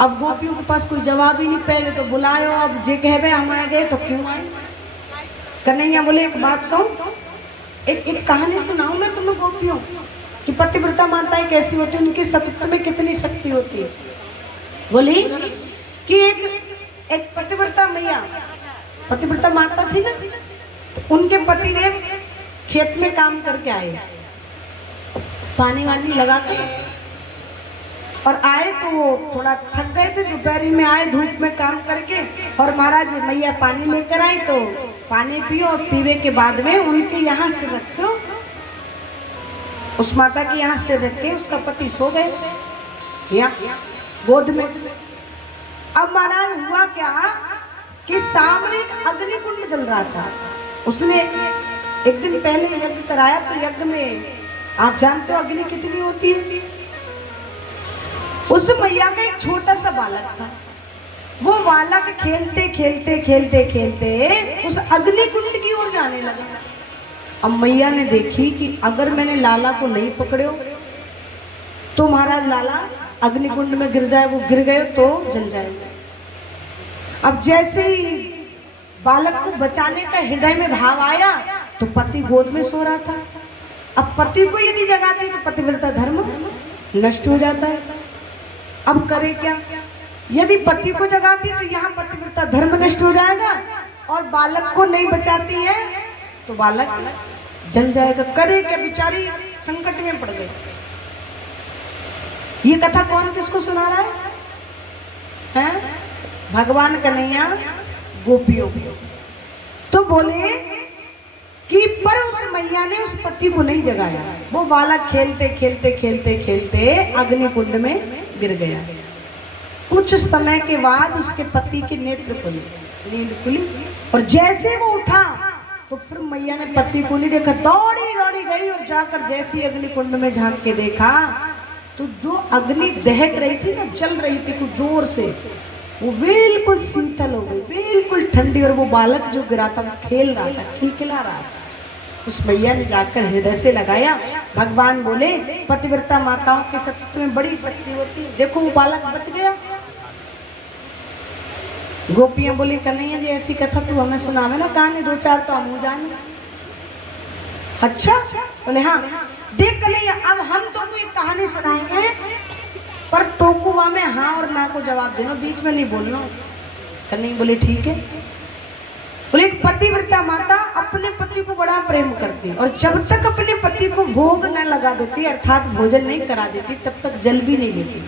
अब गोपियों के पास कोई जवाब ही नहीं, पहले तो बुलायो, अब जे कहवे हम आ गए तो क्यों आए। कन्हैया बोले एक बात कहूं, एक कहानी सुनाऊं मैं तुम्हें गोपियों कि पतिव्रता माताएं कैसी होती है, उनकी सत्य में कितनी शक्ति होती है। बोली कि एक पतिव्रता मैया, पतिव्रता माता थी ना, उनके पति देव खेत में काम करके आए, पानी वानी लगा के, और आए तो वो थोड़ा थक गए थे, दोपहरी में आए धूप में काम करके, और महाराज मैया पानी लेकर आई तो पानी पियो, और पीवे के बाद में उनके यहाँ से रखो, उस माता के यहाँ से रख के उसका पति सो गए यहाँ गोद में। अब महाराज हुआ क्या कि सामने एक अग्निकुंड चल रहा था, उसने एक दिन पहले यज्ञ कराया, तो यज्ञ में आप जानते हो अग्नि कितनी होती है। उस मैया का एक छोटा सा बालक था, वो बालक खेलते खेलते खेलते खेलते उस अग्निकुंड की ओर जाने लगा। अब मैया ने देखी कि अगर मैंने लाला को नहीं पकड़ो तो महाराज लाला अग्निकुंड में गिर जाए, वो गिर गए तो जल जाएगा। अब जैसे ही बालक को बचाने का हृदय में भाव आया तो पति गोद में सो रहा था। अब पति को यदि जगाती तो पतिव्रता धर्म नष्ट हो जाता है। अब करे क्या, यदि पति को जगाती तो यहाँ पतिव्रता धर्म नष्ट हो जाएगा, और बालक को नहीं बचाती है तो बालक जल जाएगा। करे क्या, बिचारी संकट में पड़ गई। ये कथा कौन किसको सुना रहा है? भगवान कन्हैया गोपियों को। तो बोले कि पर उस मैया ने उस पति को नहीं जगाया, वो बालक खेलते खेलते खेलते खेलते अग्निकुंड में गिर गया। कुछ समय के बाद उसके पति के नेत्र खुले, नींद खुली, और जैसे वो उठा तो फिर मैया ने पति को नहीं देखा, दौड़ी दौड़ी गई और जाकर जैसी अग्निकुंड में झांक के देखा तो जो अग्नि दहक रही थी ना, जल रही थी कुछ जोर से, वो बिल्कुल शीतल हो गई, बिल्कुल ठंडी, और वो बालक जो गिरा था वो खेल रहा था, खिलखिला रहा था। उस मैया ने जाकर हृदय से लगाया। भगवान बोले पतिव्रता माताओं के सत्य में बड़ी शक्ति होती है, देखो वो बालक बच गया। गोपियां बोली कन्हैया जी ऐसी कथा तू हमें सुनावे ना, कहानी दो चार तो हम जाने। अच्छा, बोले हाँ। देख कन्हैया अब हम तो कोई कहानी सुनाएंगे, पर टोकुआ में हाँ और ना को जवाब देना, बीच में नहीं बोलना। कन्हैया बोले ठीक है। बोले एक पतिव्रता माता अपने पति को बड़ा प्रेम करती, और जब तक अपने पति को भोग न लगा देती, अर्थात भोजन नहीं करा देती, तब तक जल भी नहीं लेती।